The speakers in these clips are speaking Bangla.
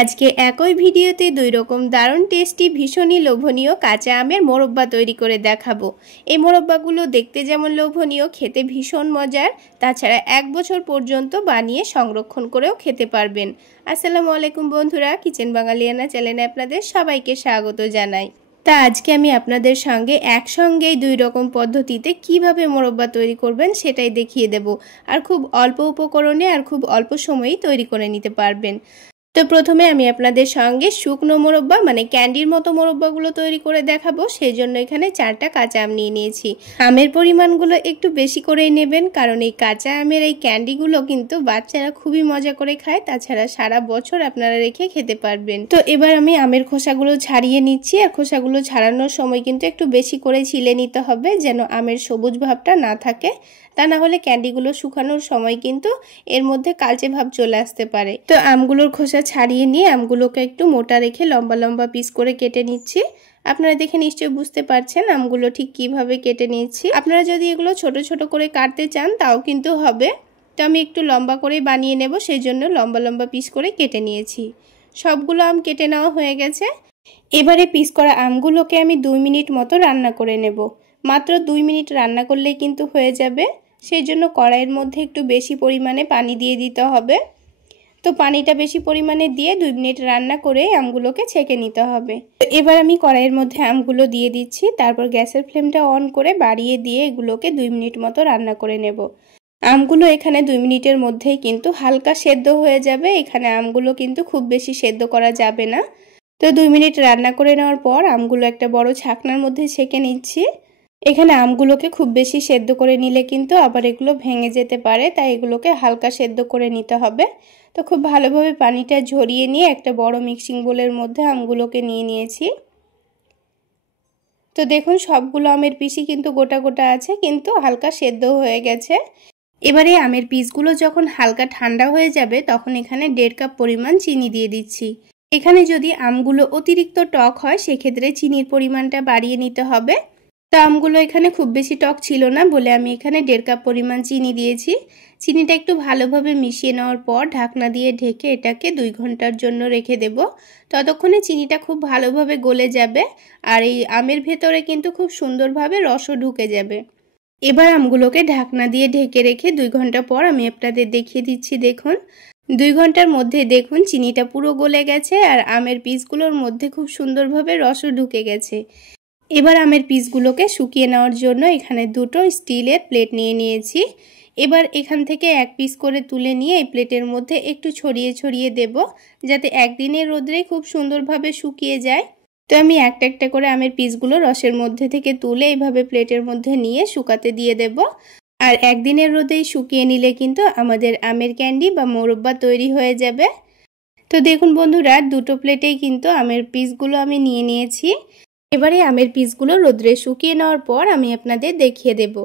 আজকে একই ভিডিওতে দুই রকম দারুণ টেস্টি ভীষণই লোভনীয় কাঁচা আমের মোরব্বা তৈরি করে দেখাবো। এই মোরব্বাগুলো দেখতে যেমন লোভনীয়, খেতে ভীষণ মজার। তাছাড়া 1 বছর পর্যন্ত বানিয়ে সংরক্ষণ করেও খেতে পারবেন। আসসালামু আলাইকুম বন্ধুরা, কিচেন বাঙালিয়ানা চ্যানেলে আপনাদের সবাইকে স্বাগত জানাই। তা আজকে আমি আপনাদের সঙ্গে একসঙ্গেই দুই রকম পদ্ধতিতে কিভাবে মোরব্বা তৈরি করবেন সেটাই দেখিয়ে দেব। আর খুব অল্প উপকরণে আর খুব অল্প সময়েই তৈরি করে নিতে পারবেন। তো প্রথমে আমি আপনাদের সঙ্গে শুকনো মোরব্বা মানে ক্যান্ডির মতো মোরব্বাগুলো তৈরি করে দেখাবো। সেই জন্য এখানে 4টা কাঁচা আম নিয়ে নিয়েছি। আমের পরিমাণগুলো একটু বেশি করেই নেবেন, কারণ এই কাঁচা আমের এই ক্যান্ডিগুলো কিন্তু বাচ্চারা খুবই মজা করে খায়। তাছাড়া সারা বছর আপনারা রেখে খেতে পারবেন। তো এবার আমি আমের খোসাগুলো ছাড়িয়ে নিচ্ছি। আর খোসাগুলো ছাড়ানোর সময় কিন্তু একটু বেশি করে ছিলে নিতে হবে, যেন আমের সবুজ ভাবটা না থাকে। তা না হলে ক্যান্ডিগুলো শুকানোর সময় কিন্তু এর মধ্যে কালচে ভাব চলে আসতে পারে। তো আমগুলোর খোসা ছাড়িয়ে নিয়ে আমগুলোকে একটু মোটা রেখে লম্বা লম্বা পিস করে কেটে নিচ্ছি। আপনারা দেখে নিশ্চয়ই বুঝতে পারছেন আমগুলো ঠিক কিভাবে কেটে নিচ্ছি। আপনারা যদি এগুলো ছোট ছোট করে কাটতে চান তাও কিন্তু হবে। তো আমি একটু লম্বা করে বানিয়ে নেব, সেই জন্য লম্বা লম্বা পিস করে কেটে নিয়েছি। সবগুলো আম কেটে নেওয়া হয়ে গেছে। এবারে পিস করা আমগুলোকে আমি 2 মিনিট মতো রান্না করে নেব। মাত্র 2 মিনিট রান্না করলেই কিন্তু হয়ে যাবে। সেই জন্য কড়াইয়ের মধ্যে একটু বেশি পরিমাণে পানি দিয়ে দিতে হবে। তো পানিটা বেশি পরিমাণে দিয়ে 2 মিনিট রান্না করে আমগুলোকে ছেঁকে নিতে হবে। এবার আমি কড়াইয়ের মধ্যে আমগুলো দিয়ে দিচ্ছি। তারপর গ্যাসের ফ্লেমটা অন করে বাড়িয়ে দিয়ে এগুলোকে 2 মিনিট মতো রান্না করে নেব। আমগুলো এখানে 2 মিনিটের মধ্যেই কিন্তু হালকা সেদ্ধ হয়ে যাবে। এখানে আমগুলো কিন্তু খুব বেশি সেদ্ধ করা যাবে না। তো 2 মিনিট রান্না করে নেওয়ার পর আমগুলো একটা বড় ছাকনার মধ্যে ছেঁকে নিচ্ছি। এখানে আমগুলোকে খুব বেশি সেদ্ধ করে নিলে কিন্তু আবার এগুলো ভেঙে যেতে পারে, তাই এগুলোকে হালকা সেদ্ধ করে নিতে হবে। তো খুব ভালোভাবে পানিটা ঝরিয়ে নিয়ে একটা বড় মিক্সিং বোলের মধ্যে আমগুলোকে নিয়ে নিয়েছি। তো দেখুন সবগুলো আমের পিসই কিন্তু গোটা গোটা আছে, কিন্তু হালকা সেদ্ধ হয়ে গেছে। এবারে আমের পিসগুলো যখন হালকা ঠান্ডা হয়ে যাবে তখন এখানে 1.5 কাপ পরিমাণ চিনি দিয়ে দিচ্ছি। এখানে যদি আমগুলো অতিরিক্ত টক হয় সেক্ষেত্রে চিনির পরিমাণটা বাড়িয়ে নিতে হবে। তো আমগুলো এখানে খুব বেশি টক ছিল না বলে আমি এখানে 1.5 কাপ পরিমাণ চিনি দিয়েছি। চিনিটা একটু ভালোভাবে মিশিয়ে নেওয়ার পর ঢাকনা দিয়ে ঢেকে এটাকে 2 ঘন্টার জন্য রেখে দেব। ততক্ষণে চিনিটা খুব ভালোভাবে গলে যাবে আর এই আমের ভেতরে কিন্তু খুব সুন্দরভাবে রসও ঢুকে যাবে। এবার আমগুলোকে ঢাকনা দিয়ে ঢেকে রেখে 2 ঘন্টা পর আমি আপনাদের দেখিয়ে দিচ্ছি। দেখুন 2 ঘন্টার মধ্যে দেখুন চিনিটা পুরো গলে গেছে আর আমের পিসগুলোর মধ্যে খুব সুন্দরভাবে রসও ঢুকে গেছে। এবার আমের পিসগুলোকে শুকিয়ে নেওয়ার জন্য এখানে 2টো স্টিলের প্লেট নিয়ে নিয়েছি। এবার এখান থেকে 1 পিস করে তুলে নিয়ে এই প্লেটের মধ্যে একটু ছড়িয়ে ছড়িয়ে দেব, যাতে একদিনের রোদ্রে খুব সুন্দরভাবে শুকিয়ে যায়। তো আমি একটা একটা করে আমের পিসগুলো রসের মধ্যে থেকে তুলে এইভাবে প্লেটের মধ্যে নিয়ে শুকাতে দিয়ে দেব। আর একদিনের রোদেই শুকিয়ে নিলে কিন্তু আমাদের আমের ক্যান্ডি বা মোরব্বা তৈরি হয়ে যাবে। তো দেখুন বন্ধুরা, 2টো প্লেটেই কিন্তু আমের পিসগুলো আমি নিয়ে নিয়েছি। এবারে আমের পিসগুলো রোদ্রে শুকিয়ে নেওয়ার পর আমি আপনাদের দেখিয়ে দেব।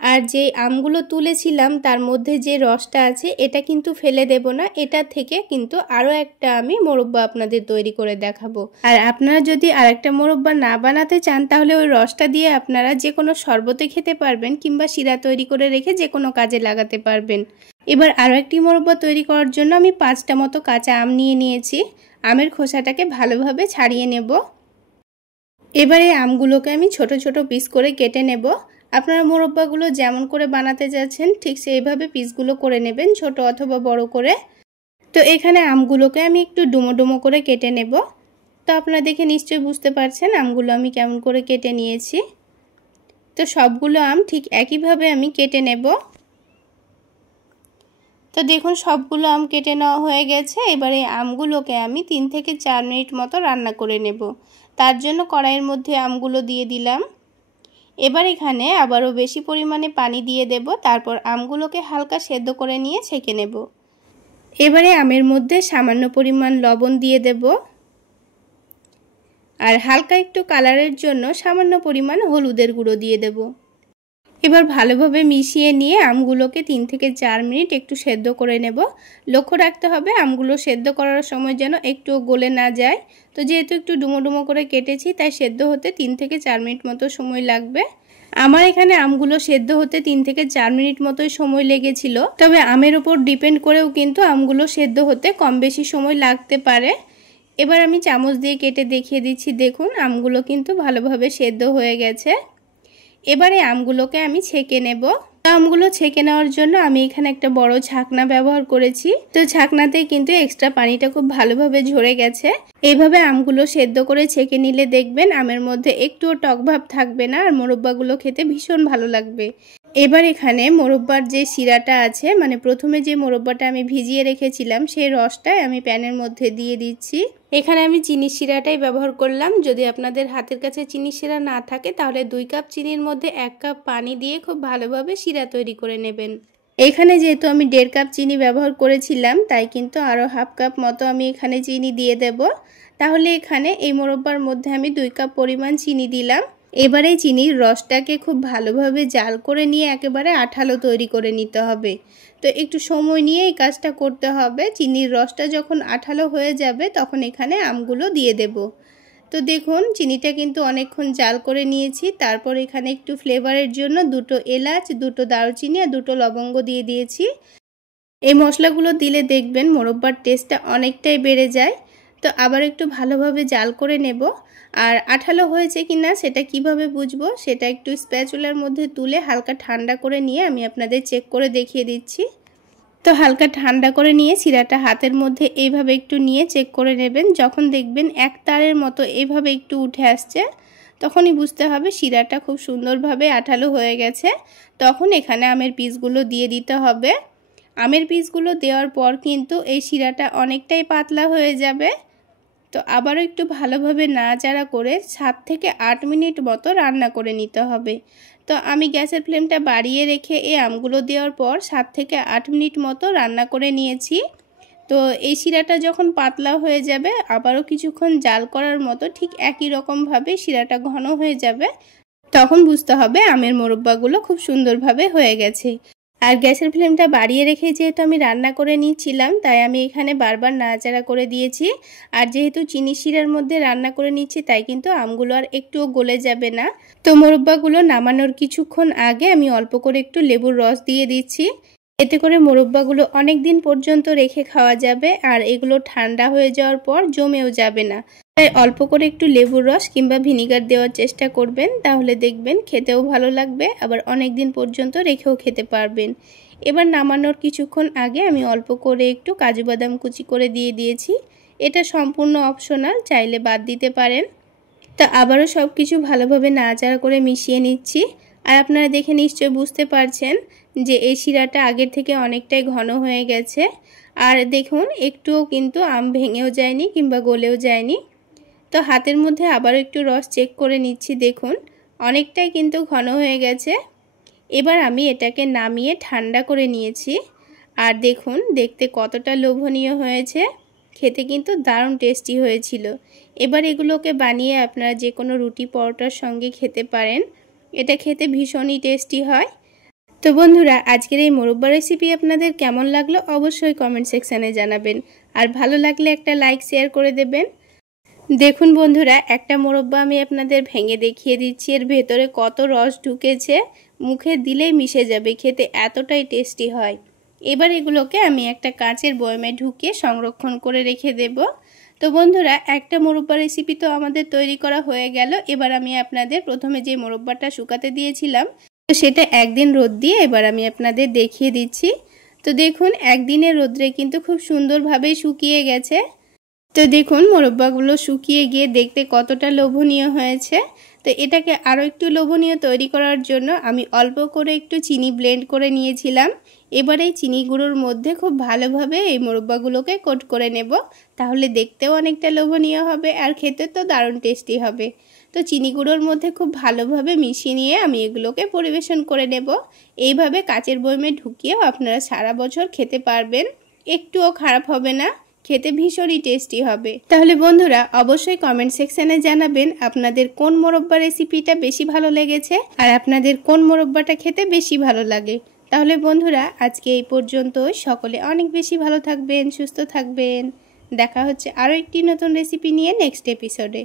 আর যে আমগুলো তুলেছিলাম তার মধ্যে যে রসটা আছে এটা কিন্তু ফেলে দেব না। এটা থেকে কিন্তু আরও একটা আমি মোরব্বা আপনাদের তৈরি করে দেখাবো। আর আপনারা যদি আরেকটা মোরব্বা না বানাতে চান তাহলে ওই রসটা দিয়ে আপনারা যে কোনো শরবতে খেতে পারবেন কিংবা শিরা তৈরি করে রেখে যে কোনো কাজে লাগাতে পারবেন। এবার আরও একটি মোরব্বা তৈরি করার জন্য আমি 5টা মতো কাঁচা আম নিয়ে নিয়েছি। আমের খোসাটাকে ভালোভাবে ছাড়িয়ে নেব। এবারে আমগুলোকে আমি ছোট ছোট পিস করে কেটে নেব। আপনারা মোরব্বাগুলো যেমন করে বানাতে যাচ্ছেন ঠিক সেইভাবে পিসগুলো করে নেবেন, ছোট অথবা বড় করে। তো এখানে আমগুলোকে আমি একটু ডুমো ডুমো করে কেটে নেব। তো আপনারা দেখে নিশ্চয়ই বুঝতে পারছেন আমগুলো আমি কেমন করে কেটে নিয়েছি। তো সবগুলো আম ঠিক একইভাবে আমি কেটে নেব। তো দেখুন সবগুলো আম কেটে নেওয়া হয়ে গেছে। এবারে আমগুলোকে আমি 3 থেকে 4 মিনিট মতো রান্না করে নেব। তার জন্য কড়াইয়ের মধ্যে আমগুলো দিয়ে দিলাম। এবার এখানে আবারও বেশি পরিমাণে পানি দিয়ে দেব। তারপর আমগুলোকে হালকা সেদ্ধ করে নিয়ে ছেঁকে নেব। এবারে আমের মধ্যে সামান্য পরিমাণ লবণ দিয়ে দেব আর হালকা একটু কালারের জন্য সামান্য পরিমাণ হলুদের গুঁড়ো দিয়ে দেব। এবার ভালোভাবে মিশিয়ে নিয়ে আমগুলোকে 3 থেকে 4 মিনিট একটু সেদ্ধ করে নেব। লক্ষ্য রাখতে হবে আমগুলো সেদ্ধ করার সময় যেন একটু গলে না যায়। তো যেহেতু একটু ডুমো ডুমো করে কেটেছি তাই সেদ্ধ হতে 3 থেকে 4 মিনিট মতো সময় লাগবে। আমার এখানে আমগুলো সেদ্ধ হতে 3 থেকে 4 মিনিট মতোই সময় লেগেছিল। তবে আমের উপর ডিপেন্ড করেও কিন্তু আমগুলো সেদ্ধ হতে কম বেশি সময় লাগতে পারে। এবার আমি চামচ দিয়ে কেটে দেখিয়ে দিচ্ছি। দেখুন আমগুলো কিন্তু ভালোভাবে সেদ্ধ হয়ে গেছে। এবারে আমগুলোকে আমি ছেঁকে নেব। আমগুলো ছেঁকে নেওয়ার জন্য আমি এখানে একটা বড় ছাকনা ব্যবহার করেছি। তো ছাকনাতে কিন্তু এক্সট্রা পানিটা খুব ভালোভাবে ঝরে গেছে। এইভাবে আমগুলো সেদ্ধ করে ছেঁকে নিলে দেখবেন আমের মধ্যে একটুও টক ভাব থাকবে না, আর মোরব্বাগুলো খেতে ভীষণ ভালো লাগবে। এবার এখানে মোরব্বার যে শিরাটা আছে, মানে প্রথমে যে মোরব্বাটা আমি ভিজিয়ে রেখেছিলাম, সেই রসটাই আমি প্যানের মধ্যে দিয়ে দিচ্ছি। এখানে আমি চিনির শিরাটাই ব্যবহার করলাম। যদি আপনাদের হাতের কাছে চিনির শিরা না থাকে তাহলে 2 কাপ চিনির মধ্যে 1 কাপ পানি দিয়ে খুব ভালোভাবে শিরা তৈরি করে নেবেন। এখানে যেহেতু আমি 1.5 কাপ চিনি ব্যবহার করেছিলাম, তাই কিন্তু আরও 1/2 কাপ মতো আমি এখানে চিনি দিয়ে দেব। তাহলে এখানে এই মোরব্বার মধ্যে আমি 2 কাপ পরিমাণ চিনি দিলাম। এবারে চিনির রসটাকে খুব ভালোভাবে জাল করে নিয়ে একেবারে আঠালো তৈরি করে নিতে হবে। তো একটু সময় নিয়ে এই কাজটা করতে হবে। চিনির রসটা যখন আঠালো হয়ে যাবে তখন এখানে আমগুলো দিয়ে দেব। তো দেখুন চিনিটা কিন্তু অনেকক্ষণ জাল করে নিয়েছি। তারপর এখানে একটু ফ্লেভারের জন্য 2টো এলাচ, 2টো দারুচিনি আর 2টো লবঙ্গ দিয়ে দিয়েছি। এই মশলাগুলো দিলে দেখবেন মোরব্বার টেস্টটা অনেকটাই বেড়ে যায়। তো আবার একটু ভালোভাবে জাল করে নেব। আর আঠালো হয়েছে কিনা সেটা কিভাবে বুঝবো, সেটা একটু স্প্যাচুলার মধ্যে তুলে হালকা ঠান্ডা করে নিয়ে আমি আপনাদের চেক করে দেখিয়ে দিচ্ছি। তো হালকা ঠান্ডা করে নিয়ে শিরাটা হাতের মধ্যে এইভাবে একটু নিয়ে চেক করে নেবেন। যখন দেখবেন এক তারের মতো এইভাবে একটু উঠে আসছে, তখনই বুঝতে হবে শিরাটা খুব সুন্দরভাবে আঠালো হয়ে গেছে। তখন এখানে আমের পিসগুলো দিয়ে দিতে হবে। আমের পিসগুলো দেওয়ার পর কিন্তু এই শিরাটা অনেকটাই পাতলা হয়ে যাবে। তো আবারও একটু ভালোভাবে নাড়াচাড়া করে 7 থেকে 8 মিনিট মতো রান্না করে নিতে হবে। তো আমি গ্যাসের ফ্লেমটা বাড়িয়ে রেখে এই আমগুলো দেওয়ার পর 7 থেকে 8 মিনিট মতো রান্না করে নিয়েছি। তো এই শিরাটা যখন পাতলা হয়ে যাবে, আবারও কিছুক্ষণ জাল করার মতো ঠিক একই রকমভাবে শিরাটা ঘন হয়ে যাবে, তখন বুঝতে হবে আমের মোরব্বাগুলো খুব সুন্দরভাবে হয়ে গেছে। আর গ্যাসের ফ্লেমটা বাড়িয়ে রেখে যেহেতু আমি রান্না করে নিচ্ছিলাম, তাই আমি এখানে বারবার নাড়াচাড়া করে দিয়েছি। আর যেহেতু চিনি শিরার মধ্যে রান্না করে নিচ্ছি, তাই কিন্তু আমগুলো আর একটুও গলে যাবে না। তো মোরব্বাগুলো নামানোর কিছুক্ষণ আগে আমি অল্প করে একটু লেবুর রস দিয়ে দিচ্ছি। এতে করে মোরব্বাগুলো অনেক দিন পর্যন্ত রেখে খাওয়া যাবে, আর এগুলো ঠান্ডা হয়ে যাওয়ার পর জমেও যাবে না। তাই অল্প করে একটু লেবুর রস কিংবা ভিনিগার দেওয়ার চেষ্টা করবেন, তাহলে দেখবেন খেতেও ভালো লাগবে, আবার অনেক দিন পর্যন্ত রেখেও খেতে পারবেন। এবার নামানোর কিছুক্ষণ আগে আমি অল্প করে একটু কাজু বাদাম কুচি করে দিয়ে দিয়েছি। এটা সম্পূর্ণ অপশনাল, চাইলে বাদ দিতে পারেন। তা আবারও সব কিছু ভালোভাবে নাড়াচাড়া করে মিশিয়ে নিচ্ছি। আর আপনারা দেখে নিশ্চয়ই বুঝতে পারছেন যে এই শিরাটা আগের থেকে অনেকটাই ঘন হয়ে গেছে। আর দেখুন একটুও কিন্তু আম ভেঙেও যায়নি কিংবা গলেও যায়নি। তো হাতের মধ্যে আবারও একটু রস চেক করে নিচ্ছি। দেখুন অনেকটাই কিন্তু ঘন হয়ে গেছে। এবার আমি এটাকে নামিয়ে ঠান্ডা করে নিয়েছি। আর দেখুন দেখতে কতটা লোভনীয় হয়েছে, খেতে কিন্তু দারুণ টেস্টি হয়েছিল। এবার এগুলোকে বানিয়ে আপনারা যে কোনো রুটি পরোটার সঙ্গে খেতে পারেন। এটা খেতে ভীষণই টেস্টি হয়। তো বন্ধুরা, আজকের এই মোরব্বা রেসিপি আপনাদের কেমন লাগলো অবশ্যই কমেন্ট সেকশানে জানাবেন। আর ভালো লাগলে একটা লাইক শেয়ার করে দেবেন। দেখুন বন্ধুরা, একটা মোরব্বা আমি আপনাদের ভেঙে দেখিয়ে দিচ্ছি। এর ভেতরে কত রস ঢুকেছে, মুখে দিলেই মিশে যাবে, খেতে এতটাই টেস্টি হয়। এবার এগুলোকে আমি একটা কাঁচের বয়ামে ঢুকিয়ে সংরক্ষণ করে রেখে দেব। তো বন্ধুরা, একটা মোরব্বা রেসিপি তো আমাদের তৈরি করা হয়ে গেল। এবার আমি আপনাদের প্রথমে যে মোরব্বাটা শুকাতে দিয়েছিলাম, তো সেটা একদিন রোদ দিয়ে এবার আমি আপনাদের দেখিয়ে দিচ্ছি। তো দেখুন একদিনের রোদ্রে কিন্তু খুব সুন্দরভাবেই শুকিয়ে গেছে। তো দেখুন মোরব্বাগুলো শুকিয়ে গিয়ে দেখতে কতটা লোভনীয় হয়েছে। তো এটাকে আরও একটু লোভনীয় তৈরি করার জন্য আমি অল্প করে একটু চিনি ব্লেন্ড করে নিয়েছিলাম। এবার এই চিনি গুঁড়োর মধ্যে খুব ভালোভাবে এই মোরব্বাগুলোকে কোট করে নেব, তাহলে দেখতেও অনেকটা লোভনীয় হবে আর খেতে তো দারুণ টেস্টি হবে। তো চিনি গুঁড়োর মধ্যে খুব ভালোভাবে মিশিয়ে নিয়ে আমি এগুলোকে পরিবেশন করে নেব। এইভাবে কাচের বয়ামে ঢুকিয়েও আপনারা সারা বছর খেতে পারবেন, একটুও খারাপ হবে না, খেতে ভীষণই টেস্টি হবে। তাহলে বন্ধুরা অবশ্যই কমেন্ট সেকশনে জানাবেন আপনাদের কোন মোরব্বা রেসিপিটা বেশি ভালো লেগেছে আর আপনাদের কোন মোরব্বাটা খেতে বেশি ভালো লাগে। তাহলে বন্ধুরা আজকে এই পর্যন্তই। সকলে অনেক বেশি ভালো থাকবেন, সুস্থ থাকবেন। দেখা হচ্ছে আরও একটি নতুন রেসিপি নিয়ে নেক্সট এপিসোডে।